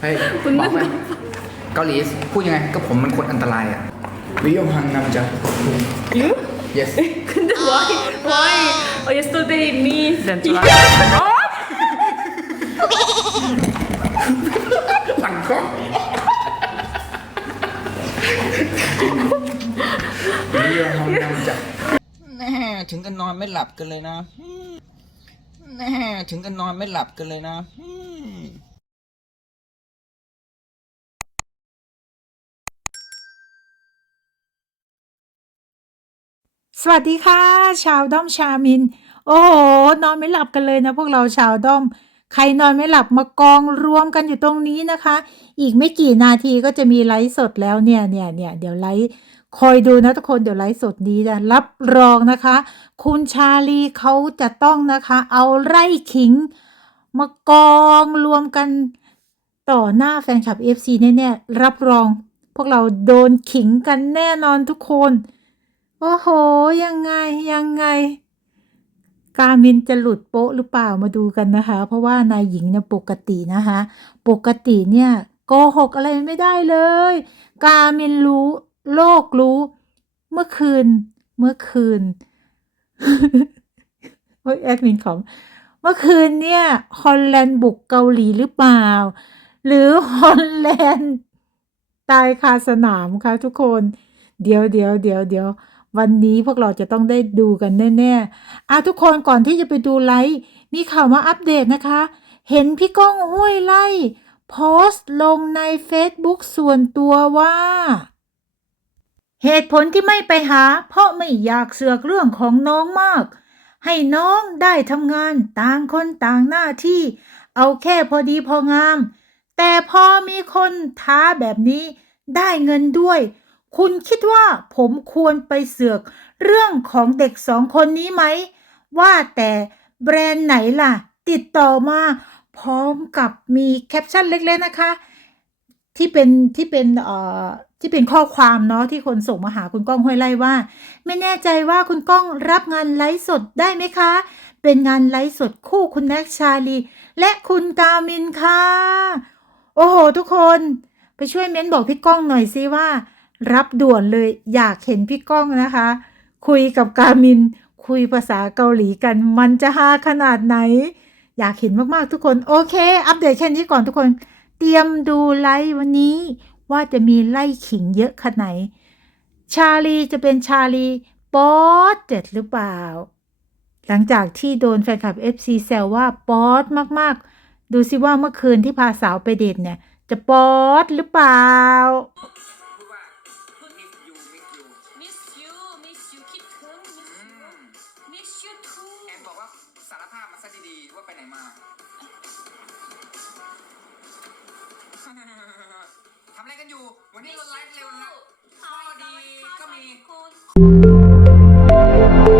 เฮ้ยบอกไปเกาหลีพูดยังไงก็ผมมันคนอันตรายอะวิยมฮังนำจ้ะ You? yes 근데 why? Why? Oh, yesterday me. Then สั่งกล้องวิยมฮังนำจ้ะแน่ถึงกันนอนไม่หลับกันเลยนะอืมแน่ถึงกันนอนไม่หลับกันเลยนะ สวัสดีค่ะ ชาวด้อมชามิน โอ้โห นอนไม่หลับกันเลยนะพวกเราชาวด้อม ใครนอนไม่หลับมากองรวมกันอยู่ตรงนี้นะคะ อีกไม่กี่นาทีก็จะมีไลฟ์สดแล้วเนี่ยเนี่ยเนี่ยเดี๋ยวไลฟ์คอยดูนะทุกคนเดี๋ยวไลฟ์สดนี้นะรับรองนะคะ คุณชาลีเขาจะต้องนะคะ เอาไร่ขิง มากองรวมกันต่อหน้าแฟนคลับ FC แน่ๆรับรอง พวกเราโดนขิงกันแน่นอนทุกคน โอ้โห ยังไงยังไง กามินจะหลุดโป๊ะหรือเปล่ามาดูกันนะคะ เพราะว่านายหญิงเนี่ยปกตินะคะ ปกติเนี่ยโกหกอะไรไม่ได้เลย กามินรู้ โลกรู้ เมื่อคืน เมื่อคืนเฮ้ยแอดมินขำเมื่อคืนเนี่ยฮอลแลนด์บุกเกาหลีหรือเปล่า หรือฮอลแลนด์ตายคาสนามคะทุกคน เดี๋ยวเดี๋ยวเดี๋ยวเดี๋ยว วันนี้พวกเราจะต้องได้ดูกันแน่ๆอะทุกคนก่อนที่จะไปดูไลฟ์มีข่าวมาอัปเดตนะคะ เห็นพี่ก้องห้วยไล่โพสต์ลงใน Facebook ส่วนตัวว่า เหตุผลที่ไม่ไปหา เพราะไม่อยากเสือกเรื่องของน้องมาก ให้น้องได้ทำงานต่างคนต่างหน้าที่ เอาแค่พอดีพองาม แต่พอมีคนท้าแบบนี้ได้เงินด้วย คุณคิดว่าผมควรไปเสือกเรื่องของเด็กสองคนนี้ไหม ว่าแต่แบรนด์ไหนล่ะ ติดต่อมาพร้อมกับมีแคปชั่นเล็กๆนะคะ ที่เป็นที่เป็นเอ่อที่เป็นข้อความเนาะที่คนส่งมาหาคุณก้องห้วยไล่ว่า ไม่แน่ใจว่าคุณก้องรับงานไลฟ์สดได้ไหมคะ เป็นงานไลฟ์สดคู่คุณแน็กชาลี และคุณกามินค่ะ โอ้โห ทุกคน ไปช่วยเม้นบอกพี่ก้องหน่อยสิว่า รับด่วนเลยอยากเห็นพี่ก้องนะคะ คุยกับกามิน คุยภาษาเกาหลีกัน มันจะฮาขนาดไหน อยากเห็นมากๆทุกคนโอเค อัปเดตแค่นี้ก่อนทุกคน เตรียมดูไลฟ์วันนี้ ว่าจะมีไล่ขิงเยอะขนาดไหน ชาลีจะเป็นชาลีป๊อดเจ็ดหรือเปล่า หลังจากที่โดนแฟนคลับ FC แซวว่าป๊อดมากๆ ดูสิว่าเมื่อคืนที่พาสาวไปเดทเนี่ย จะป๊อดหรือเปล่า ทำอะไรกันอยู่ วันนี้เราไลฟ์เร็วนะข้อดีก็มี คุณ